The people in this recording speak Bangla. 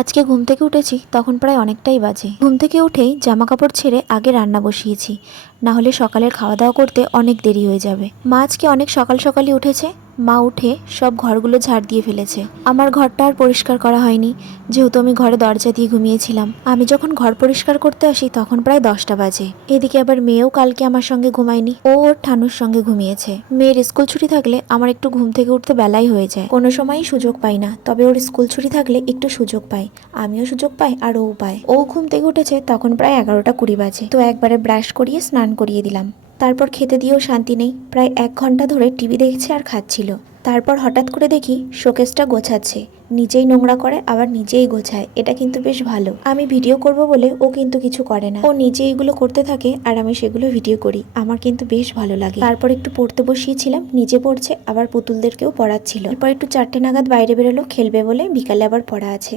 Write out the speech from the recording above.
আজকে ঘুম থেকে উঠেছি তখন প্রায় অনেকটাই বাজে। ঘুম থেকে উঠেই জামা কাপড় ছেড়ে আগে রান্না বসিয়েছি, না হলে সকালের খাওয়া দাওয়া করতে অনেক দেরি হয়ে যাবে। মা আজকে অনেক সকাল সকালই উঠেছে। মা উঠে সব ঘরগুলো ঝাড় দিয়ে ফেলেছে। আমার ঘরটা আর পরিষ্কার করা হয়নি, যেহেতু আমি ঘরে দরজা দিয়ে ঘুমিয়েছিলাম। আমি যখন ঘর পরিষ্কার করতে আসি তখন প্রায় 10টা বাজে। এদিকে আবার মেয়েও কালকে আমার সঙ্গে ঘুমায়নি, ও ওর ঠানুর সঙ্গে ঘুমিয়েছে। মেয়ের স্কুল ছুটি থাকলে আমার একটু ঘুম থেকে উঠতে বেলাই হয়ে যায়, কোনো সময়ই সুযোগ পাই না। তবে ওর স্কুল ছুটি থাকলে একটু সুযোগ পাই, আমিও সুযোগ পাই আর ও পায়। ও ঘুম থেকে উঠেছে তখন প্রায় 11টা 20 বাজে। তো একবারে ব্রাশ করিয়ে স্নান করিয়ে দিলাম। তারপর খেতে দিয়েও শান্তি নেই, প্রায় 1 ঘন্টা ধরে টিভি দেখছে আর খাচ্ছিল। তারপর হঠাৎ করে দেখি শোকেসটা গোছাচ্ছে, নিজেই নোংরা করে আবার নিজেই গোছায়। এটা কিন্তু বেশ ভালো। আমি ভিডিও করব বলে ও কিন্তু কিছু করে না, ও নিজে এগুলো করতে থাকে আর আমি সেগুলো ভিডিও করি। আমার কিন্তু বেশ ভালো লাগে। তারপর একটু পড়তে বসিয়েছিলাম, নিজে পড়ছে আবার পুতুলদেরকেও পড়াচ্ছিল। এরপর একটু 4টে নাগাদ বাইরে বেরোলো খেলবে বলে, বিকালে আবার পড়া আছে।